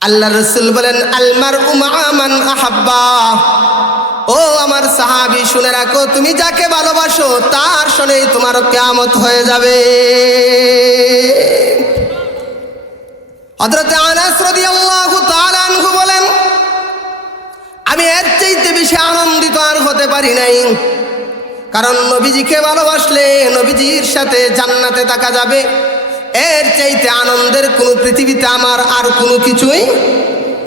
আল্লাহ রসুল বলেন আলমার উমান আহাব্বা। ও আমার সাহাবি, শুনে রাখো, তুমি যাকে ভালোবাসো, তার শোনেই তোমার কেয়ামত হয়ে যাবে। বলেন, আমি এর চাইতে বেশি আনন্দিত আর হতে পারি নাই। কারণ নবীজিকে ভালোবাসলে নবীজির সাথে জান্নাতে থাকা যাবে। এর চাইতে আনন্দের কোনো পৃথিবীতে আমার আর কোনো কিছুই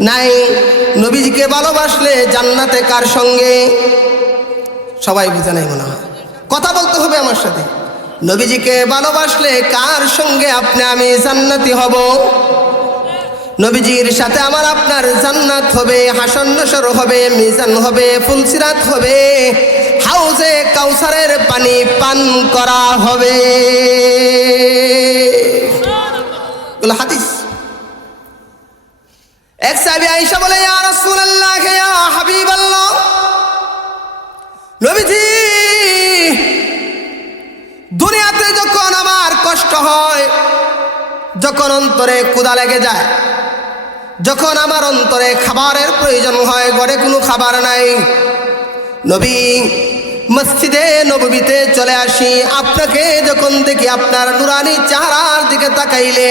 নাই। নবীজিকে ভালোবাসলে জান্নাতে কার সঙ্গে? সবাই বুঝে নাই মনে হয়। কথা বলতে হবে আমার সাথে। নবীজিকে ভালোবাসলে কার সঙ্গে আপনি আমি জান্নাতি হব? নবীজির সাথে আমার আপনার জান্নাত হবে, হাসন নসর হবে, মিজান হবে, ফুলসিরাত হবে, হাউজে কাউসারের পানি পান করা হবে। হাদিস। এক সাহেব আইসা বলে, ইয়া রাসূলুল্লাহ, ইয়া হাবিবাল্লাহ, নবীজি, দুনিয়াতে যখন আমার কষ্ট হয়, যখন অন্তরে কুদা লেগে যায়, যখন আমার অন্তরে খাবারের প্রয়োজন হয়, ঘরে কোনো খাবার নাই, নবী মসজিদে নবীতে চলে আসি। আপনাকে যখন দেখি আপনার নুরানি চেহারার দিকে তাকাইলে,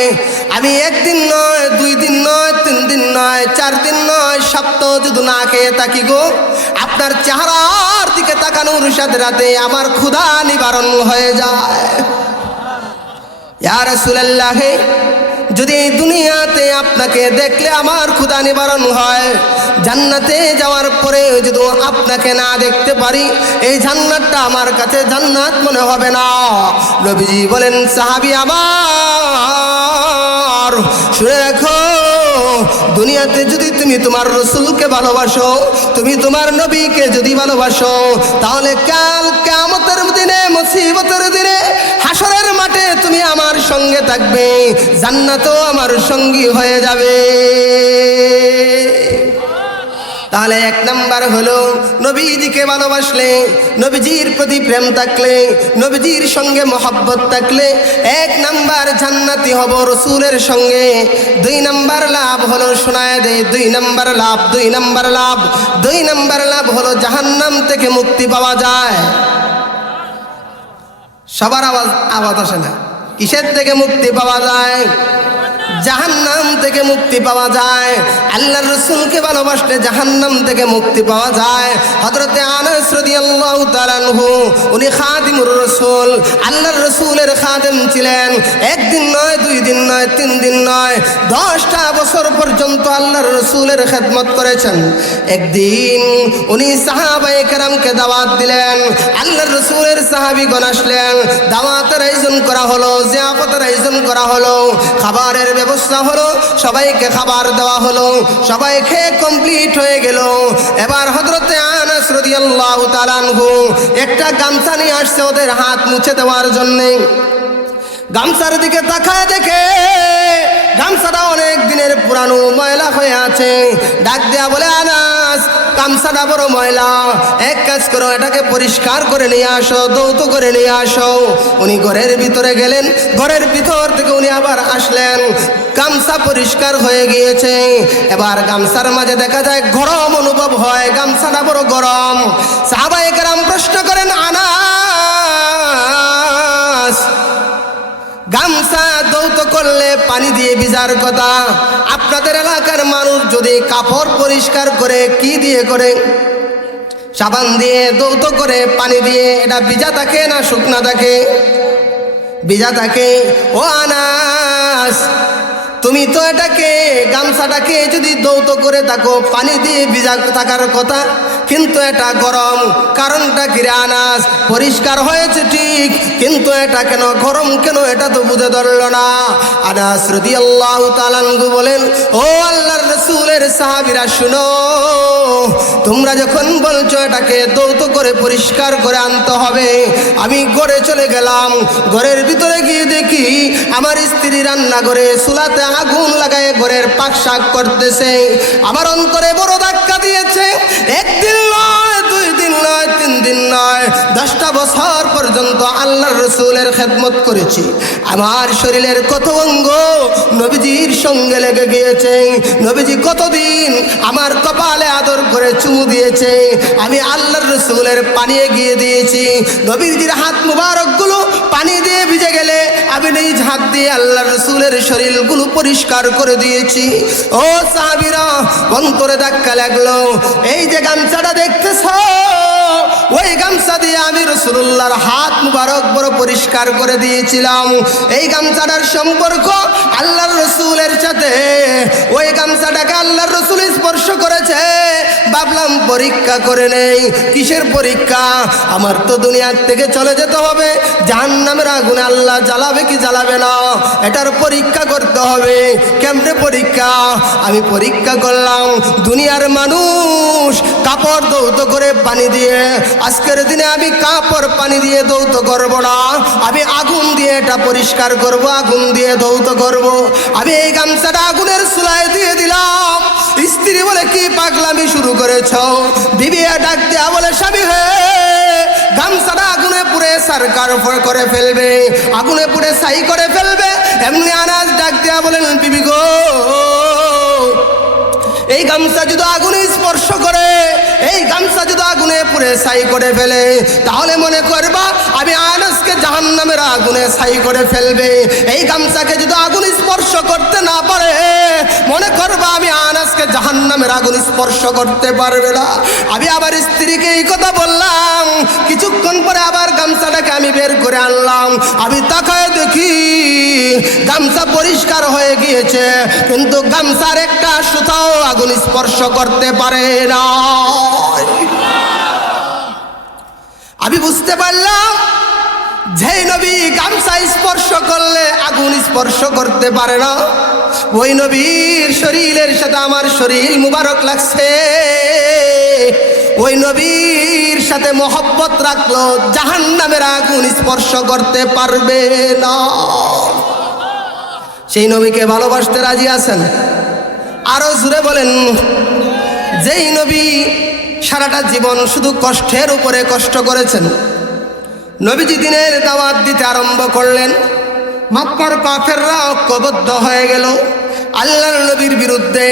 আমি একদিন নয়, দুই দিন নয়, তিন দিন নয়, চার দিন নয় সপ্তাহ যদি না খেয়ে থাকি গো, আপনার চেহারার দিকে তাকানোর সাথে রাতে আমার ক্ষুধা নিবারণ হয়ে যায়। ইয়া রাসূলুল্লাহ যদি এই দুনিয়াতে আপনাকে দেখলে আমার ক্ষুধা নিবারণ হয়, জান্নাতে যাওয়ার পরে যদি আপনাকে না দেখতে পারি, এই জান্নাতটা আমার কাছে জান্নাত মনে হবে না। নবীজি বলেন, সাহাবি আমার, শুনে রাখো, দুনিয়াতে যদি তুমি তোমার রসুলকে ভালোবাসো, তুমি তোমার নবীকে যদি ভালোবাসো, তাহলে কাল কামতের দিনে, মুসিবতের দিনে, হাসরের মাঠে তুমি আমার সঙ্গে থাকবে, জান্নাতও আমার সঙ্গী হয়ে যাবে। তাহলে এক নাম্বার হলো, নবীজিকে ভালোবাসলে, নবীজির প্রতি প্রেম থাকলে, নবীজির সঙ্গে মহব্বত থাকলে, এক নাম্বার জান্নাতি হব রসুলের সঙ্গে। দুই নাম্বার লাভ হলো শোনায় দে, দুই নাম্বার লাভ, দুই নাম্বার লাভ, দুই নাম্বার লাভ হলো জাহান্নাম থেকে মুক্তি পাওয়া যায়। সবার আওয়াজ আওয়াজ আসে না। কিসের থেকে মুক্তি পাওয়া যায়? জাহান্নাম থেকে মুক্তি পাওয়া যায়। আল্লাহর রসুলকে ভালোবাসলে জাহান্নাম থেকে মুক্তি পাওয়া যায়। হজরতে আনাস রাদিয়াল্লাহু তাআলা আনহু, উনি খাদিমুর রসুল। আল্লাহর রসুলের খাদেম ছিলেন। একদিন নয়, দুই দিন নয়, তিন দিন নয়, দশটা বছর পর্যন্ত আল্লাহর রসুলের খেদমত করেছেন। একদিন উনি সাহাবায়ে কেরামকে দাওয়াত দিলেন। আল্লাহর রসুলের সাহাবিগণ আসলেন। দাওয়াতের আয়োজন করা হলো, জিয়াফতের আয়োজন করা হলো। খাবারের ব্যবস্থা হলো, সবাইকে খাবার দেওয়া হলো, সবাই খেয়ে কমপ্লিট হয়ে গেল। এবার হজরতে আনাস রাদিয়াল্লাহু তাআলা আনহু একটা গামছা নিয়ে আসছে ওদের হাত মুছে দেওয়ার জন্যে। গামছার দিকে তাকায় দেখে গামছাটা অনেক দিনের পুরানো ময়লা হয়ে আছে। ডাক দেয়া বলে, আনাস, গামছাটা বড় ময়লা। এক কাজ করো, এটাকে পরিষ্কার করে নিয়ে আসো দৌত করে নিয়ে আসো। উনি ঘরের ভিতরে গেলেন। ঘরের ভিতর থেকে উনি আবার আসলেন। গামছা পরিষ্কার হয়ে গিয়েছে। এবার গামছার মাঝে দেখা যায় গরম অনুভব হয়। গামছাটা বড় গরম। সাহাবায়ে কেরাম প্রশ্ন করেন, আনাস গামছা দৌত করলে পানি দিয়ে ভিজার কথা। আপনাদের এলাকার মানুষ যদি কাপড় পরিষ্কার করে কি দিয়ে করে? সাবান দিয়ে দৌত করে পানি দিয়ে এটা ভিজা থাকে না শুকনা থাকে? ভিজা থাকে। ও আনাস তুমি তো এটাকে, গামছাটাকে যদি দৌত করে থাকো, পানি দিয়ে ভিজা থাকার কথা, কিন্তু এটা গরম। কারণটা কিরে আনাস, পরিষ্কার হয়েছে ঠিক, কিন্তু এটা কেন, গরম কেন, এটা তো বুঝে ধরল না। আনাস রদি আল্লাহ তালানগু বলেন, ও আল্লাহর রসুলের সাহাবিরা, শুনো, তোমরা যখন বলছো এটাকে দৌত করে পরিষ্কার করে আনতে হবে, আমি ঘরে চলে গেলাম। ঘরের ভিতরে গিয়ে দেখি, আমার স্ত্রী রান্না করে চুলাতে আগুন লাগায় ঘরের পাক শাক করতেছে। আমার অন্তরে বড় ধাক্কা দিয়েছে। একদিন নয়, দুই দিন নয়, তিন দিন নয়, দশটা বছর পর্যন্ত আল্লাহর রসুলের খেদমত করেছি। আমার শরীরের কত অঙ্গ নবীজির সঙ্গে লেগে গিয়েছে। নবীজি কতদিন আমার কপালে আদর করে চুমু দিয়েছে। আমি আল্লাহর রসুলের পানি গিয়ে দিয়েছি। নবীজির হাত মুবারকগুলো পানি দিয়ে ভিজে গেলে আমি এই ঝাঁক দিয়ে আল্লাহ রসুলের শরীরগুলো পরিষ্কার করে দিয়েছি। ও সাহাবিরা, অন্তরে ধাক্কা লাগল। এই যে গামছাটা দেখতেছ ওই গামছা দিয়ে আমি রসুল্লাহর হাত মুবারক বড় পরিষ্কার করে দিয়েছিলাম। এই গামছাটার সম্পর্ক আল্লাহর রসুলের সাথে। ওই গামছাটাকে আল্লাহর রসুল স্পর্শ করেছে। ভাবলাম পরীক্ষা করে নেই। কিসের পরীক্ষা? আমার তো দুনিয়ার থেকে চলে যেতে হবে। জাহান নামের আগুনে আল্লাহ জ্বালাবে কি জ্বালাবে না? এটার পরীক্ষা করতে হবে। কেমনে পরীক্ষা? আমি পরীক্ষা করলাম। দুনিয়ার মানুষ কাপড় দৌত করে পানি দিয়ে আজকের দিনে আমি কাপড় পানি দিয়ে দৌত করব না। আমি আগুন দিয়ে এটা পরিষ্কার করব, আগুন দিয়ে দৌত করব। আমি এই গামছাটা আগুনের সুলাই দিয়ে দিলাম। স্ত্রী বলে, কি পাগলামি শুরু করেছ? বিবিয়া ডাক দেয়া বলে, স্বামী হে, গামছাটা আগুনে পুড়ে সরকার করে ফেলবে, আগুনে পুড়ে সাই করে ফেলবে। এমনি আনাজ ডাক দেয়া বলেন, বিবি গো এই গামছা যদি আগুনে স্পর্শ করে, এই গামছা যদি আগুনে পুড়ে ছাই করে ফেলে, তাহলে মনে করবা আমি আনাসকে জাহান নামের আগুনে ছাই করে ফেলবে। এই গামছাকে যদি আগুন স্পর্শ করতে না পারে, মনে করবা আমি আনাসকে জাহান নামের আগুন স্পর্শ করতে পারবে না। আমি আবার স্ত্রীকে এই কথা বললাম কিছুক্ষণ পরে আবার গামছাটাকে আমি বের করে আনলাম। আমি তাকায় দেখি গামছা পরিষ্কার হয়ে গিয়েছে, কিন্তু গামছার একটা সুতাও আগুন স্পর্শ করতে পারে না আমি বুঝতে পারলাম যে নবী গামছা স্পর্শ করলে আগুন স্পর্শ করতে পারে না, ওই নবীর শরীরের সাথে আমার শরীর মুবারক লাগছে। ওই নবীর সাথে মহব্বত রাখল জাহান নামের আগুন স্পর্শ করতে পারবে না। সেই নবীকে ভালোবাসতে রাজি আছেন? আরও জুড়ে বলেন, যেই নবী সারাটা জীবন শুধু কষ্টের উপরে কষ্ট করেছেন, নবীজি দিনের দাওয়াত দিতে আরম্ভ করলেন, মক্কার কাফেররা ঐক্যবদ্ধ হয়ে গেল, আল্লাহর নবীর বিরুদ্ধে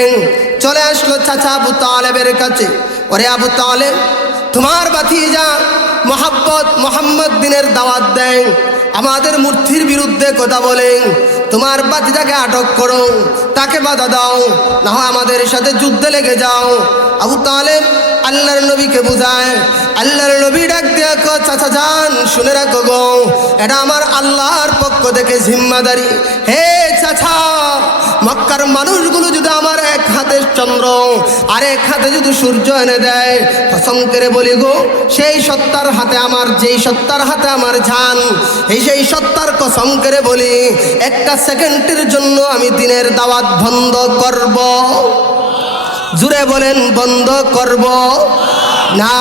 চলে আসলো চাচা আবু তালেবের কাছে। ওরে আবু তালেব, তোমার বাতিজা মোহাব্বত মোহাম্মদ দিনের দাওয়াত দেন, আমাদের মূর্তির বিরুদ্ধে কথা বলেন, তোমার বাতিজাকে আটক করো, তাকে বাধা দাও, না হয় আমাদের সাথে যুদ্ধে লেগে যাও। আবু তালেব আল্লাহর নবীকে বুঝায়, আল্লাহর নবী ডাক দিয়া কো চাচা যান, শুনে রাখো গো, এটা আমার আল্লাহর পক্ষ থেকে জিম্মাদারি। হে চাচা, মক্কার মানুষগুলো যদি আমার এক হাতে চন্দ্র আর এক হাতে যদি সূর্য এনে দেয়, কসম করে বলি গো, সেই সত্তার হাতে আমার, যেই সত্তার হাতে আমার ঝান এই সেই সত্তার কসম করে বলি, একটা সেকেন্ডের জন্য আমি দিনের দাওয়াত বন্ধ করব। জুড়ে বলেন, বন্ধ করব। না,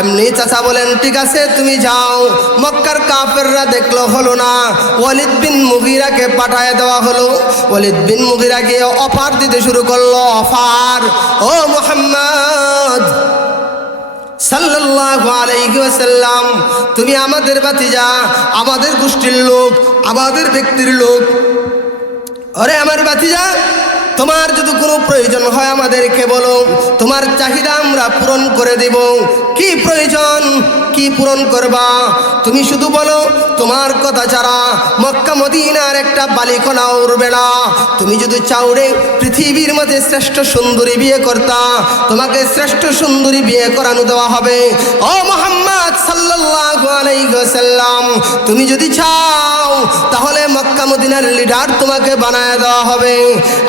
এমনি চাচা বলেন, ঠিক আছে, তুমি যাও। মক্কার কাফেররা দেখল, হলো না। ওয়ালিদ বিন মুগিরাকে পাঠায় দেওয়া হলো। ওয়ালিদ বিন মুগিরা গিয়ে অফার দিতে শুরু করল, অফার। ও মোহাম্মদ, সাল্লাল্লাহু আলাইহি ওয়াসাল্লাম, তুমি আমাদের বাতিজা আমাদের গোষ্ঠীর লোক, আমাদের ব্যক্তির লোক। আরে আমার বাতিজা তোমার যদি কোনো প্রয়োজন হয় আমাদেরকে বলো। তোমার চাহিদা আমরা পূরণ করে দেব। কি প্রয়োজন? কি পূরণ করবা? তুমি শুধু বলো, তোমার কথা ছাড়া মক্কা, মদিনার একটা বালিকণা উড়বে না তুমি যদি রে পৃথিবীর মধ্যে শ্রেষ্ঠ সুন্দরী বিয়ে করতা, তোমাকে শ্রেষ্ঠ সুন্দরী বিয়ে করানো দেওয়া হবে। ও মোহাম্মদ আলাইহি তুমি যদি চাও, তাহলে মক্কা, মদিনার লিডার তোমাকে বানায় দেওয়া হবে।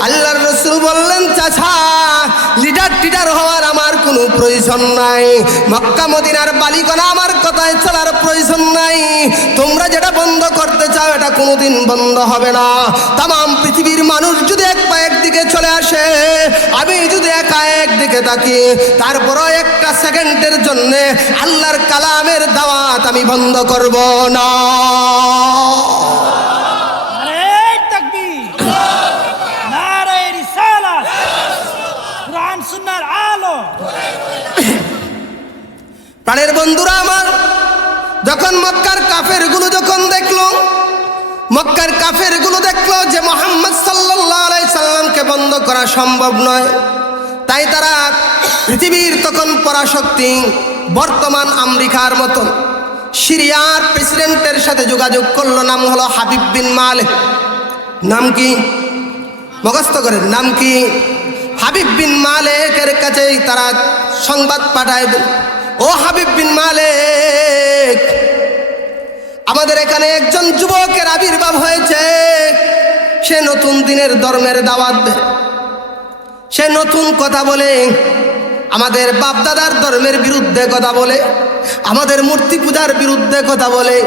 আল্লাহর রসুল বললেন, চাচা লিডার টিডার হওয়ার আমার কোনো প্রয়োজন নাই। মক্কা মদিনার বালিকনা আমার কথায় চলার প্রয়োজন নাই। তোমরা যেটা বন্ধ করতে চাও, এটা কোনোদিন বন্ধ হবে না। তাম পৃথিবীর মানুষ যদি এক পা একদিকে চলে আসে, আমি যদি একা একদিকে থাকি, তারপরও একটা সেকেন্ডের জন্য আল্লাহর কালামের দাওয়াত আমি বন্ধ করব না। প্রাণের বন্ধুরা আমার, যখন মক্কার কাফেরগুলো যখন দেখল, মক্কার কাফেরগুলো দেখল যে মোহাম্মদ সাল্লাহ সাল্লামকে বন্ধ করা সম্ভব নয়, তাই তারা পৃথিবীর তখন পরাশক্তি বর্তমান আমেরিকার মতো সিরিয়ার প্রেসিডেন্টের সাথে যোগাযোগ করল, নাম হলো হাবিব বিন মালিক নাম কি? মুখস্থ করেন, নাম কি? হাবিব বিন মালেকের কাছেই তারা সংবাদ পাঠায় ও হাবিব বিন মালেক, আমাদের এখানে একজন যুবকের আবির্ভাব হয়েছে। সে নতুন দিনের ধর্মের দাওয়াত সে নতুন কথা বলে, আমাদের বাপদাদার ধর্মের বিরুদ্ধে কথা বলে, আমাদের মূর্তি পূজার বিরুদ্ধে কথা বলে।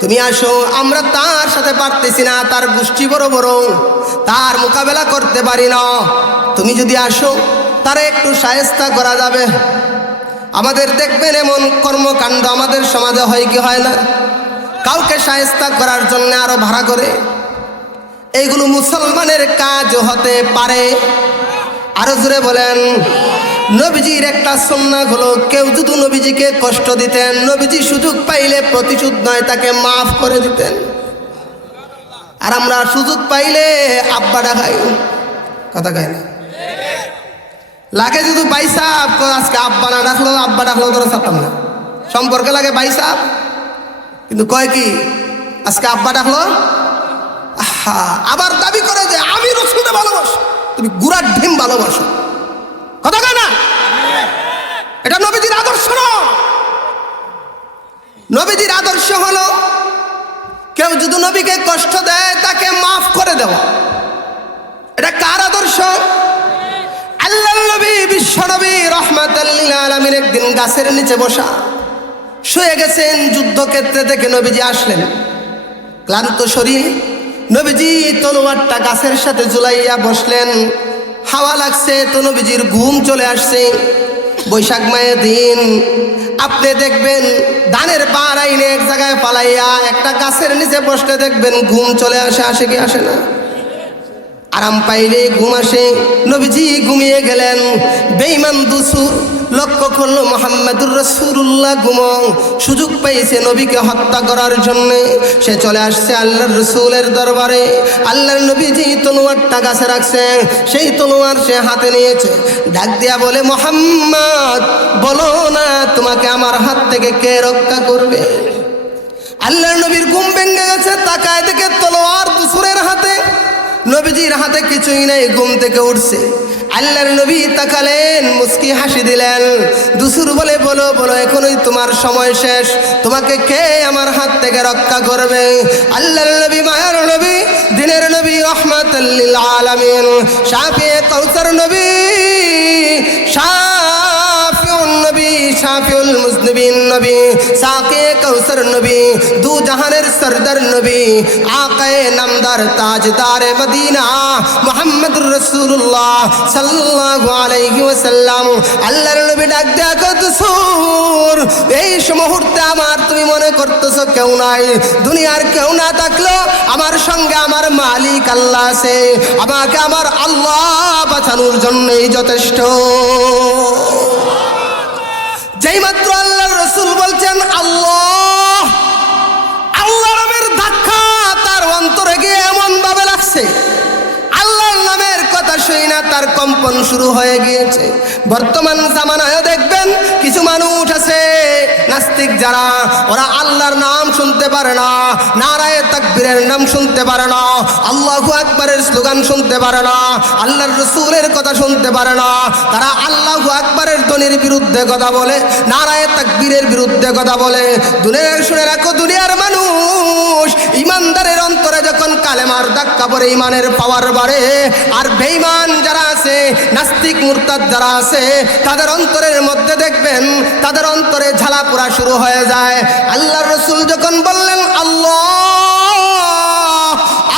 তুমি আসো, আমরা তার সাথে পারতেছি না, তার গোষ্ঠী বড় বড়, তার মোকাবেলা করতে পারি না। তুমি যদি আসো, তারা একটু সায়স্তা করা যাবে। আমাদের দেখবেন এমন কর্মকাণ্ড আমাদের সমাজে হয় কি হয় না? কাউকে সায়স্তা করার জন্য আরও ভাড়া করে। এইগুলো মুসলমানের কাজ হতে পারে। আরও জোরে বলেন, নবীজির একটা সন্না হলো, কেউ যদি নবীজিকে কষ্ট দিতেন, নবীজি সুযোগ পাইলে প্রতিশোধ নয়, তাকে মাফ করে দিতেন। আর আমরা সুযোগ পাইলে আব্বা ডাকাই কথা কয় না। লাগে যদি বাইসাপ আজকে আব্বা না ডাকলো, আব্বা ডাকলো ধরো চাপতাম না। সম্পর্কে লাগে বাইসাপ কিন্তু কয় কি, আজকে আব্বা ডাকলো? আবার দাবি করে যে আমি রসুলকে ভালোবাসি। তুমি গুড়ার ঢিম ভালোবাসো। কথা কয় না? এটা নবীজির আদর্শ নবীজির আদর্শ হলো, কেউ যদি নবীকে কষ্ট দেয় তাকে মাফ করে দেওয়া এটা কার আদর্শ আল্লাহ বিশ্ব রহমাতাল্লিল আলমীর একদিন গাছের নিচে বসা। শুয়ে গেছেন যুদ্ধক্ষেত্রে থেকে নবীজি আসলেন। ক্লান্ত শরীর নবীজি তলোয়ারটা গাছের সাথে ঝুলাইয়া বসলেন। হাওয়া লাগছে তো নবীজির ঘুম চলে আসছে। বৈশাখ মায়ের দিন। আপনি দেখবেন ধানের পাড় আইনে এক জায়গায় পালাইয়া একটা গাছের নিচে বসলে দেখবেন ঘুম চলে আসে আসে কি আসে না। আরাম পাইলে ঘুম আসে। নবীজি ঘুমিয়ে গেলেন। বেইমান দুসুর লক্ষ্য করল মোহাম্মদুর রসুল্লাহ ঘুম সুযোগ পেয়েছে নবীকে হত্যা করার জন্য। সে চলে আসছে আল্লাহর রসুলের দরবারে। আল্লাহর নবীজি তলোয়ারটা গাছে রাখছে সেই তলোয়ার সে হাতে নিয়েছে। ডাক দিয়া বলে, মোহাম্মদ, বলো না তোমাকে আমার হাত থেকে কে রক্ষা করবে? আল্লাহর নবীর ঘুম ভেঙে গেছে, তাকায় দেখে তলোয়ার দুসুরের হাতে। নবীজির হাতে কিছুই নাই, ঘুম থেকে উঠছে। আল্লাহর নবী তাকালেন, মুস্কি হাসি দিলেন। দুসুর বলে, বলো বলো, এখনই তোমার সময় শেষ। তোমাকে কে আমার হাত থেকে রক্ষা করবে? আল্লাহর নবী, মায়ার নবী, দিনের নবী রহমাতাল্লিল আলামিন। শাফিয়ে কৌসার নবী নবী শাফিউল মুজনিবিন নবী, সাকে কৌসর নবী দু জাহানের সরদার নবী, আকায়ে নামদার তাজদার মদিনা মুহাম্মদুর রাসূলুল্লাহ সাল্লাল্লাহু আলাইহি ওয়াসাল্লাম। আল্লাহর নবী ডাক দেয়া কত সুর। এই মুহূর্তে আমার তুমি মনে করতেছো কেউ নাই। দুনিয়ার কেউ না থাকল আমার সঙ্গে আমার মালিক আল্লাহ আছে। আমাকে আমার আল্লাহ বাঁচানোর জন্যই যথেষ্ট। যেই মাত্র আল্লাহর রসুল বলছেন, আল্লাহ! আল্লাহ নামের ধাক্কা তার অন্তরে গিয়ে এমন ভাবে লাগছে। আল্লাহর নামের কথা শুই না, তার কম্পন শুরু হয়ে গিয়েছে। বর্তমান জামানায় দেখবেন, কিছু মানুষ আছে, নাস্তিক যারা, ওরা আল্লাহর নাম শুনতে পারে না। নারায় তাকবীরের নাম শুনতে পারে না। আল্লাহু আকবরের স্লোগান শুনতে পারে না। আল্লাহর রসুলের কথা শুনতে পারে না। তারা আল্লাহু আকবরের ধ্বনির বিরুদ্ধে কথা বলে, নারায় তাকবীরের বিরুদ্ধে কথা বলে। দুনিয়ার শুনে রাখো, দুনিয়ার মানুষ। ইমানদারের অন্তরে যখন কালেমার ধাক্কা পরে ইমানের পাওয়ার বাড়ে, আর বেঈমান যারা আছে, নাস্তিক, মুরতাদ যারা আছে, তাদের অন্তরের মধ্যে দেখবেন, তাদের অন্তরে ঝালা পোড়া শুরু হয়ে যায়। আল্লাহর রসুল যখন বললেন, আল্লাহ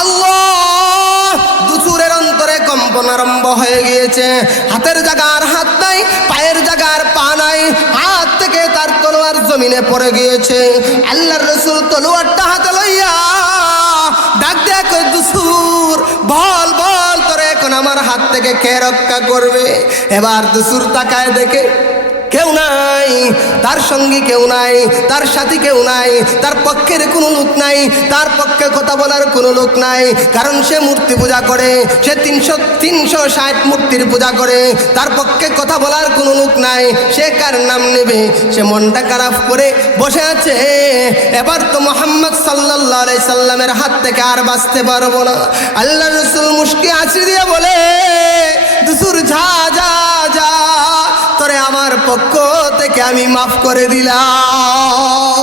আল্লাহ দুচুরের অন্তরে কম্পন আরম্ভ হয়ে গিয়েছে। হাতের জায়গার হাত নাই, পায়ের জায়গার পা নাই, হাত থেকে তার তলোয়ার জমিনে পড়ে গিয়েছে। আল্লাহর রসুল তলোয়ারটা হাতে লইয়া ডাক কই দুসুর বল বল, তোরে এখন আমার হাত থেকে কে রক্ষা করবে? এবার দুসুর তাকায় দেখে কেউ নাই। তার সঙ্গী কেউ নাই, তার সাথী কেউ নাই, তার পক্ষের কোনো লোক নাই, তার পক্ষে কথা বলার কোনো লোক নাই। কারণ সে মূর্তি পূজা করে, সে তিনশো তিনশো ষাট মূর্তির পূজা করে, তার পক্ষে কথা বলার কোনো লোক নাই। সে কার নাম নেবে? সে মনটা খারাপ করে বসে আছে। এবার তো মোহাম্মদ সাল্লাহ সাল্লামের হাত থেকে আর বাঁচতে পারব না। আল্লাহ রসুল মুশকি আছি দিয়ে বলে, দুসুর ঝা যা যা। আমার পক্ষ থেকে আমি মাফ করে দিলাম।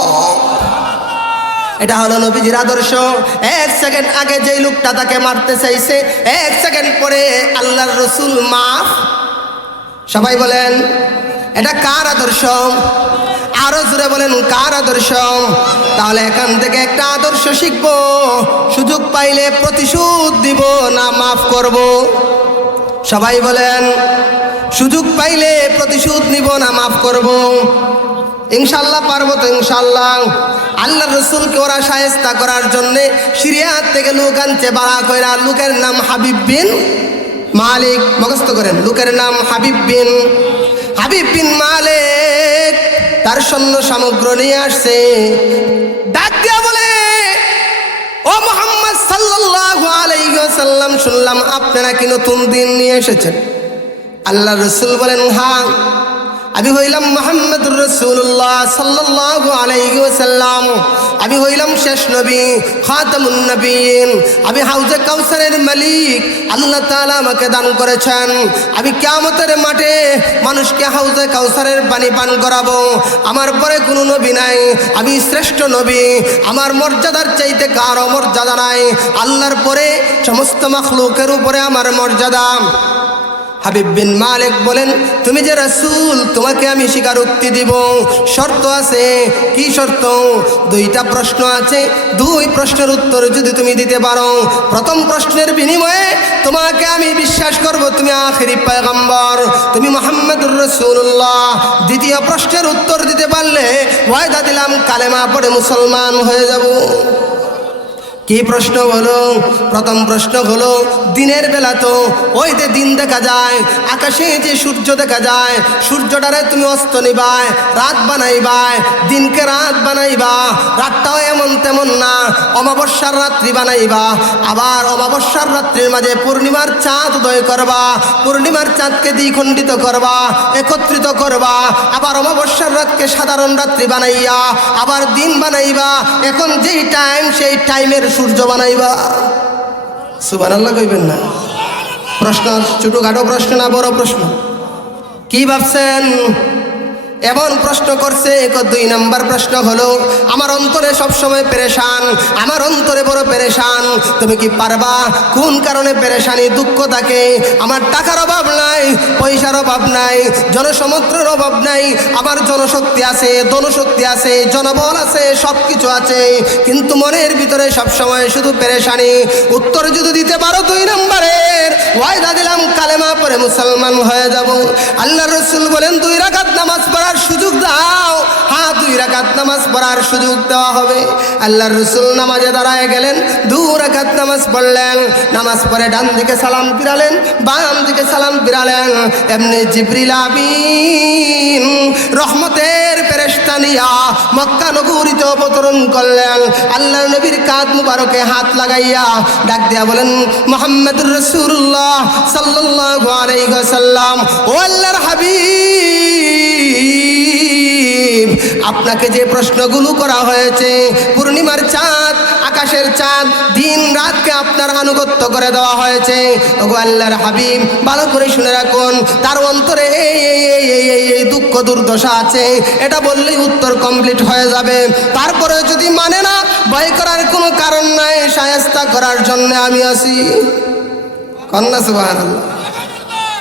এটা হলো নবীজির আদর্শ। এক সেকেন্ড আগে যেই লোকটা তাকে মারতে চাইছে, এক সেকেন্ড পরে আল্লাহর রসুল মাফ। সবাই বলেন, এটা কার আদর্শ? আরও জুড়ে বলেন, কার আদর্শ? তাহলে এখান থেকে একটা আদর্শ শিখব। সুযোগ পাইলে প্রতিশোধ দিব না, মাফ করব। সবাই বলেন সুযোগ পাইলে প্রতিশোধ নিব না, মাফ করব। ইনশাল্লাহ পারব তো ইনশাল্লাহ। আল্লাহ রসুলকে ওরা সায়স্তা করার জন্যে সিরিয়ার থেকে লোক আনছে, বাড়া কইরা। লোকের নাম হাবিব বিন মালিক, মুখস্থ করেন। লোকের নাম হাবিব বিন। হাবিব বিন মালিক, তার সৈন্য সামগ্র নিয়ে আসছে। ডাক দিয়া বলে, ও মোহাম্মদ সাল্লাল্লাহু আলাইহি ওয়াসাল্লাম, শুনলাম আপনারা কি নতুন দিন নিয়ে এসেছেন? আল্লাহ রসুল বলেন, হা, আমি হইলাম মোহাম্মদ রসুল্লাহ সাল্লাল্লাহু আলাইহি ওয়াসাল্লাম। আমি হইলাম শেষ নবী, খাতামুন নবীন। আমি হাউজে কাউসারের মালিক, আল্লাহ তাআলা আমাকে দান করেছেন। আমি কিয়ামতের মাঠে মানুষকে হাউজে কাউসারের পানি পান করাবো। আমার পরে কোনো নবী নাই, আমি শ্রেষ্ঠ নবী। আমার মর্যাদার চাইতে কারও মর্যাদা নাই। আল্লাহর পরে সমস্ত মখলুকের উপরে আমার মর্যাদা। হাবিব বিন মালিক বলেন, তুমি যে রাসূল, তোমাকে আমি স্বীকারোক্তি দিব। শর্ত আছে? কি শর্ত? দুইটা প্রশ্ন আছে। দুই প্রশ্নের উত্তর যদি তুমি দিতে পারো। প্রথম প্রশ্নের বিনিময়ে তোমাকে আমি বিশ্বাস করব, তুমি আখেরি পয়গম্বর, তুমি মোহাম্মদুর রসুল্লাহ দ্বিতীয় প্রশ্নের উত্তর দিতে পারলে ওয়াদা দিলাম, কালেমা পড়ে মুসলমান হয়ে যাব। কি প্রশ্ন হলো? প্রথম প্রশ্ন হলো, দিনের বেলা তো ওই যে দিন দেখা যায়, আকাশে যে সূর্য দেখা যায়, সূর্যটারে তুমি অস্ত নিবায়, রাত বানাইবায়, দিনকে রাত বানাইবা, রাতটাও এমন তেমন না, অমাবস্যার রাত্রি বানাইবা, আবার অমাবস্যার রাত্রির মাঝে পূর্ণিমার চাঁদ উদয় করবা, পূর্ণিমার চাঁদকে দ্বিখণ্ডিত করবা, একত্রিত করবা, আবার অমাবস্যার রাতকে সাধারণ রাত্রি বানাইয়া, আবার দিন বানাইবা, এখন যেই টাইম সেই টাইমের সূর্য বানাইবা। সুবান আল্লাহ কইবেন না। প্রশ্ন ছোটখাটো প্রশ্ন না বড় প্রশ্ন। কি ভাবছেন? এমন প্রশ্ন করছে দুই নাম্বার প্রশ্ন হলো, আমার অন্তরে সবসময় পেরেশান, আমার অন্তরে বড় পেরেশান, তুমি কি পারবা? কোন কারণে পেরেশানি, দুঃখ থাকে আমার টাকার অভাব নাই, পয়সার অভাব নাই, জনসমুদ্রের অভাব নাই, আমার জনশক্তি আছে, ধনশক্তি আছে, জনবল আছে সব কিছু আছে, কিন্তু মনের ভিতরে সবসময় শুধু পেরেশানি। উত্তর যদি দিতে পারো দুই নম্বরের ওয়াইদা দিলাম কালেমা পরে মুসলমান হয়ে যাব। আল্লাহ রসুল বলেন দুই রাখাত নামাজ পড়ার সুযোগ দাও। দুই রাকাত নামাজ পড়ার সুযোগ দেওয়া হবে। আল্লাহ রসুল নামাজে দাঁড়ায় গেলেন দু রাকাত নামাজ পড়লেন, নামাজ পড়ে ডান দিকে সালাম ফিরালেন, বাম দিকে সালাম ফিরালেন। এমনি জিবরিল আমিন রহমতের পেরেস্তানিয়া মক্কা নগরীতে অবতরণ করলেন। আল্লাহ নবীর কাঁধ মুবারকে হাত লাগাইয়া ডাক দিয়া বলেন মোহাম্মদ রসুল্লাহ ওয়াসাল্লাম, ও আল্লাহর হাবিব আপনাকে যে প্রশ্নগুলো করা হয়েছে, পূর্ণিমার চাঁদ, আকাশের চাঁদ, দিন রাতকে আপনার আনুগত্য করে দেওয়া হয়েছে। ওগো আল্লাহর হাবিব, ভালো করে শুনে রাখুন, তার অন্তরে এই এই এই এই দুঃখ দুর্দশা আছে। এটা বললেই উত্তর কমপ্লিট হয়ে যাবে। তারপরে যদি মানে না, ভয় করার কোনো কারণ নাই, সায়স্তা করার জন্য আমি আছি কন্যা সুবাহ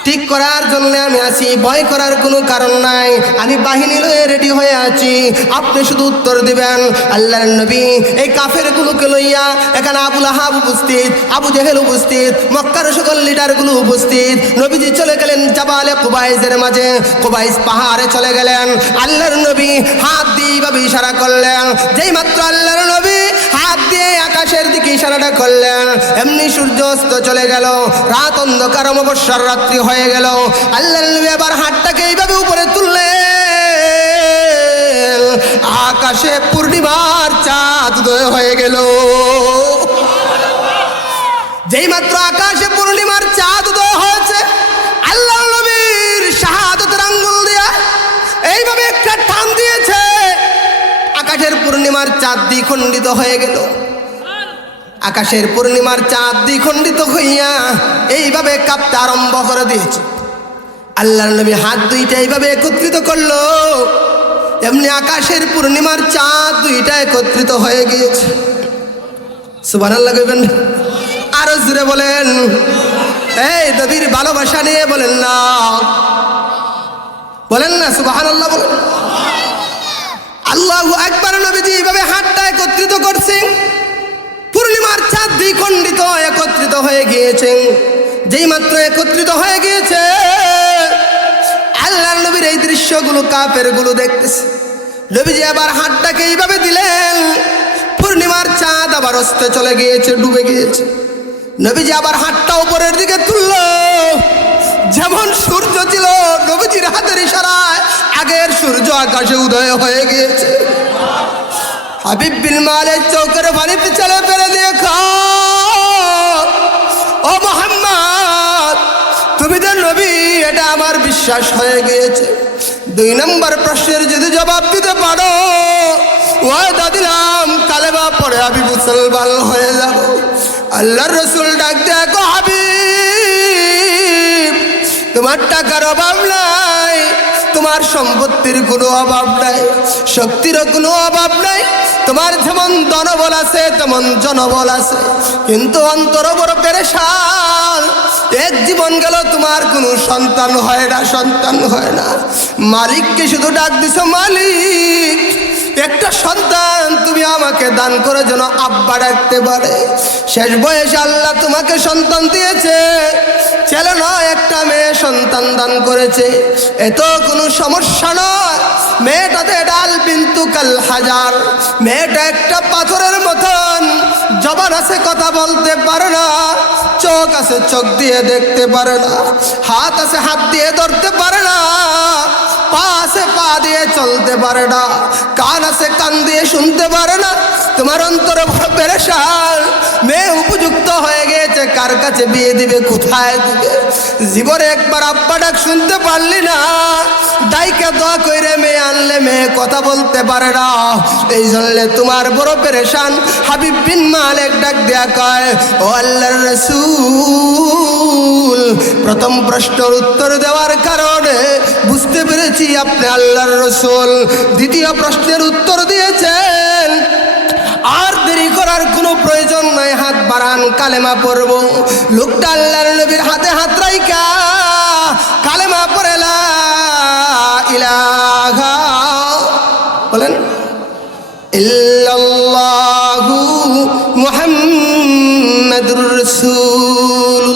ঠিক করার জন্য আমি আছি, ভয় করার কোনো কারণ নাই। আমি বাহিনী লয়ে রেডি হয়ে আছি। আপনি শুধু উত্তর দিবেন, আল্লাহর নবী, এই কাফের গুলোকে লইয়া এখানে আবুল আহাব উপস্থিত, আবু জেহেল উপস্থিত, মক্কার সকল লিডারগুলো উপস্থিত। নবীজি চলে গেলেন জাবালে কুবাইজের মাঝে। কুবাইজ পাহাড়ে চলে গেলেন। আল্লাহর নবী হাত দিয়ে এইভাবে ইশারা করলেন। যেই মাত্র আল্লাহর নবী হাত দিয়ে আকাশের দিকে ইশারাটা করলেন, এমনি সূর্য অস্ত চলে গেল। রাত অন্ধকার অমাবস্যার রাত্রি হয়ে গেল। আল্লাহ এবার হাটটাকে এইভাবে উপরে তুললে। আকাশে পূর্ণিমার চাঁদ দয় হয়ে গেল। যেই মাত্র আকাশে পূর্ণিমার চাঁদ দয় হয়েছে আল্লাহ নবীর শাহাদতের আঙ্গুল দিয়া এইভাবে একটা টান দিয়েছে। আকাশের পূর্ণিমার চাঁদ দ্বিখণ্ডিত হয়ে গেল। আকাশের পূর্ণিমার চাঁদ দ্বিখণ্ডিত হইয়া এইভাবে কাঁপতে আরম্ভ করে দিয়েছে। আল্লাহ নবী হাত দুইটা এইভাবে একত্রিত করল। এমনি আকাশের পূর্ণিমার চাঁদ দুইটা একত্রিত হয়ে গিয়েছে। সুবান আল্লাহ কইবেন। আরও জুড়ে বলেন। এই নবীর ভালোবাসা নিয়ে বলেন না। বলেন না সুবাহান আল্লাহ বলেন। আল্লাহ একবার নবীজি এইভাবে হাতটা একত্রিত করছেন। পূর্ণিমার চাঁদ দ্বিখণ্ডিত একত্রিত হয়ে গিয়েছেন। যেই মাত্র একত্রিত হয়ে গিয়েছে আল্লাহ নবীর এই দৃশ্যগুলো কাপেরগুলো দেখতেছে। নবীজি আবার হাতটাকে এইভাবে দিলেন, পূর্ণিমার চাঁদ আবার অস্তে চলে গিয়েছে, ডুবে গিয়েছে। নবীজি আবার হাতটা উপরের দিকে তুলল। যেমন সূর্য ছিল, নবীজির হাতের ইশারায় আগের সূর্য আকাশে উদয় হয়ে গিয়েছে। হাবিব বিন মালের চৌকের পানিতে চলে ফেলে বিশ্বাস হয়ে গিয়েছে। দুই নম্বর প্রশ্নের যদি জবাব দিতে পারো, ওয়াদা দিলাম কালেবা পরে আমি মুসলমান হয়ে যাব। আল্লাহর রসুল ডাক দেখো হাবিব, তোমার টাকার অভাব নাই তোমার সম্পত্তির কোনো অভাব নাই শক্তিরও কোনো অভাব নাই। তোমার যেমন ধনবল আছে, তেমন জনবল আছে। কিন্তু অন্তর বড় পেরেশান। এক জীবন গেল, তোমার কোনো সন্তান হয় না, সন্তান হয় না। মালিককে শুধু ডাক দিছ, মালিক, একটা সন্তান তুমি আমাকে দান করে যেন আব্বা ডাকতে পারে। শেষ বয়সে আল্লাহ তোমাকে সন্তান দিয়েছে। ছেলে নয়, একটা মেয়ে সন্তান দান করেছে। এত কোনো সমস্যা নয়। মেয়েটাতে ডাল বিন্তু কাল হাজার। মেয়েটা একটা পাথরের মতন। জবান আছে, কথা বলতে পারে না। চোখ আছে, চোখ দিয়ে দেখতে পারে না। হাত আছে, হাত দিয়ে ধরতে পারে না। পা আছে পা দিয়ে চলতে পারে না, কান আছে কান দিয়ে শুনতে পারে না। তোমার অন্তরে বড় পেরেশান। মেয়ে উপযুক্ত হয়ে গেছে কার কাছে বিয়ে দিবে, কোথায় দিবে? জীবনে একবার আব্বা ডাক শুনতে পারলি না। দাইকে দোয়া কইরে মেয়ে আনলে মেয়ে কথা বলতে পারে না। এই জন্য তোমার বড় পেরেশান হাবিব বিন মালিক ডাক দেয়া কয়, ও আল্লাহর রসুল, প্রথম প্রশ্নের উত্তর দেওয়ার কারণে বুঝতে পেরেছি আপনি আল্লাহর রসুল। দ্বিতীয় প্রশ্নের উত্তর দিয়েছেন। আর দেরি করার কোনো প্রয়োজন নাই, হাত বাড়ান, কালেমা পড়ব। লোকটা আল্লাহর নবীর হাতে হাত রাইকা কালেমা পড়ে ইলাহা। বলেন, ইল্লাল্লাহু মুহাম্মাদুর রাসূল